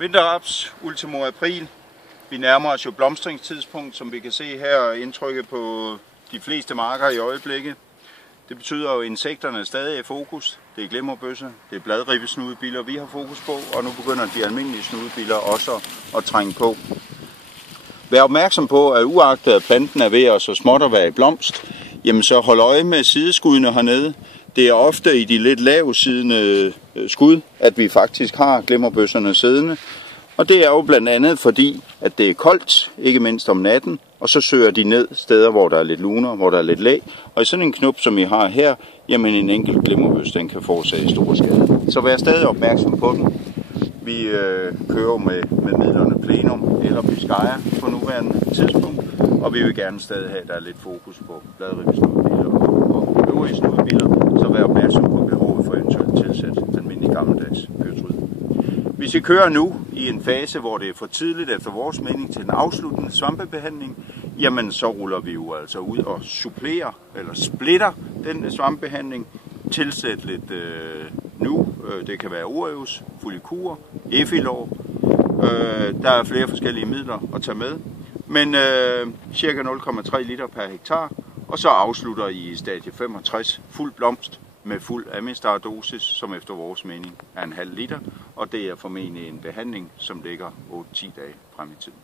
Vinterraps ultimo april. Vi nærmer os jo blomstringstidspunkt, som vi kan se her indtrykket på de fleste marker i øjeblikket. Det betyder jo, at insekterne stadig er i fokus. Det er glimmerbøsser, det er bladribesnudebiller, vi har fokus på, og nu begynder de almindelige snudebiller også at trænge på. Vær opmærksom på, at uagtet at planten er ved at så småt at være i blomst, jamen så hold øje med sideskuddene hernede. Det er ofte i de lidt lavsidende skud, at vi faktisk har glimmerbøsserne siddende. Og det er jo blandt andet fordi, at det er koldt, ikke mindst om natten, og så søger de ned steder, hvor der er lidt luner, hvor der er lidt lag. Og i sådan en knop, som I har her, jamen en enkelt glimmerbøs, den kan forårsage store skade. Så vær stadig opmærksom på den. Vi kører med midlerne Plenum eller Biscaya på nuværende tidspunkt, og vi vil gerne stadig have, at der er lidt fokus på bladribesnudebiller og øvrige snudebiller, så vær opmærksom på behovet for eventuelt tilsæt almindelig gammeldags pyrtryd. Hvis I kører nu i en fase, hvor det er for tidligt efter vores mening til en afsluttende svampebehandling, jamen så ruller vi jo altså ud og supplerer eller splitter den svampebehandling. Tilsæt lidt nu, det kan være Ureus, Folikur, Effilor. Der er flere forskellige midler at tage med, men cirka 0,3 liter per hektar, og så afslutter I stadie 65 fuld blomst med fuld Amistar-dosis, som efter vores mening er 0,5 liter, og det er formentlig en behandling, som ligger 8-10 dage frem i tiden.